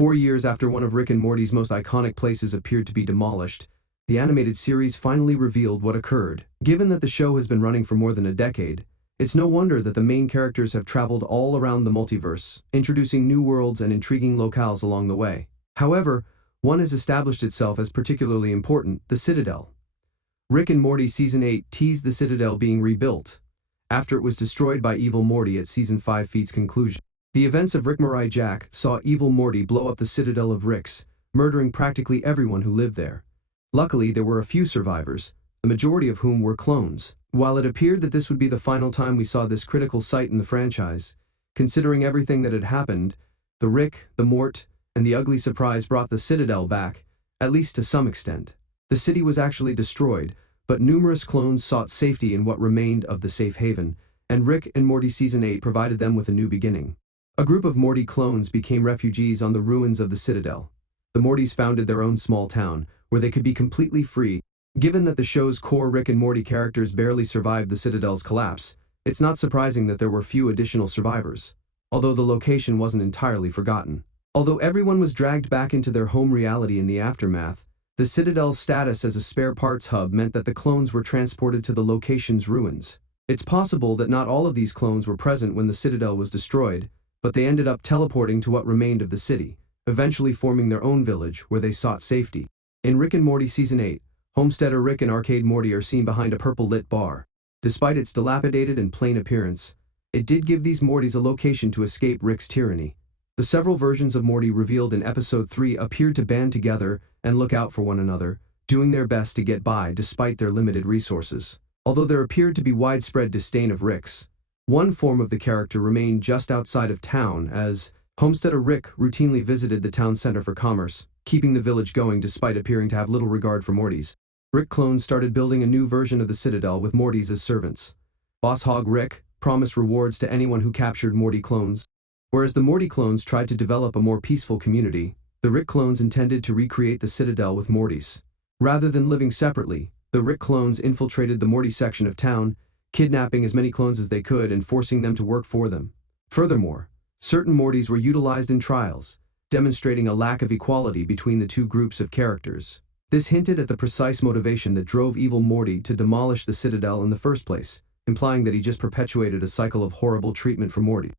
4 years after one of Rick and Morty's most iconic places appeared to be demolished, the animated series finally revealed what occurred. Given that the show has been running for more than a decade, it's no wonder that the main characters have traveled all around the multiverse, introducing new worlds and intriguing locales along the way. However, one has established itself as particularly important: the Citadel. Rick and Morty Season 8 teased the Citadel being rebuilt, after it was destroyed by evil Morty at Season 5's conclusion. The events of Rick Morty Jack saw evil Morty blow up the Citadel of Rick's, murdering practically everyone who lived there. Luckily, there were a few survivors, the majority of whom were clones. While it appeared that this would be the final time we saw this critical site in the franchise, considering everything that had happened, the Rick, the Mort, and the Ugly surprise brought the Citadel back, at least to some extent. The city was actually destroyed, but numerous clones sought safety in what remained of the safe haven, and Rick and Morty Season 8 provided them with a new beginning. A group of Morty clones became refugees on the ruins of the Citadel. The Mortys founded their own small town, where they could be completely free. Given that the show's core Rick and Morty characters barely survived the Citadel's collapse, it's not surprising that there were few additional survivors, although the location wasn't entirely forgotten. Although everyone was dragged back into their home reality in the aftermath, the Citadel's status as a spare parts hub meant that the clones were transported to the location's ruins. It's possible that not all of these clones were present when the Citadel was destroyed, but they ended up teleporting to what remained of the city, eventually forming their own village where they sought safety. In Rick and Morty Season 8, Homesteader Rick and Arcade Morty are seen behind a purple-lit bar. Despite its dilapidated and plain appearance, it did give these Mortys a location to escape Rick's tyranny. The several versions of Morty revealed in Episode 3 appeared to band together and look out for one another, doing their best to get by despite their limited resources. Although there appeared to be widespread disdain of Rick's, one form of the character remained just outside of town, as Homesteader Rick routinely visited the town center for commerce, keeping the village going despite appearing to have little regard for Mortys. Rick clones started building a new version of the Citadel with Mortys as servants. Boss Hog Rick promised rewards to anyone who captured Morty clones. Whereas the Morty clones tried to develop a more peaceful community, the Rick clones intended to recreate the Citadel with Mortys. Rather than living separately, the Rick clones infiltrated the Morty section of town, kidnapping as many clones as they could and forcing them to work for them. Furthermore, certain Mortys were utilized in trials, demonstrating a lack of equality between the two groups of characters. This hinted at the precise motivation that drove evil Morty to demolish the Citadel in the first place, implying that he just perpetuated a cycle of horrible treatment for Morty.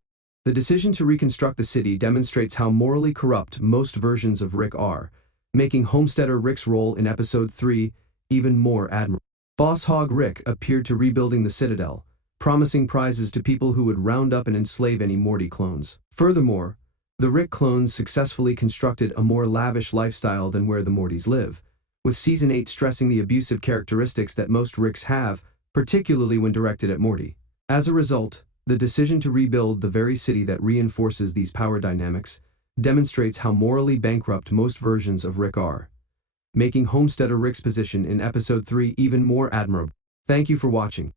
The decision to reconstruct the city demonstrates how morally corrupt most versions of Rick are, making Homesteader Rick's role in Episode 3 even more admirable. Boss Hog Rick appeared to rebuilding the Citadel, promising prizes to people who would round up and enslave any Morty clones. Furthermore, the Rick clones successfully constructed a more lavish lifestyle than where the Mortys live, with Season 8 stressing the abusive characteristics that most Ricks have, particularly when directed at Morty. As a result, the decision to rebuild the very city that reinforces these power dynamics demonstrates how morally bankrupt most versions of Rick are, making Homesteader Rick's position in Episode 3 even more admirable. Thank you for watching.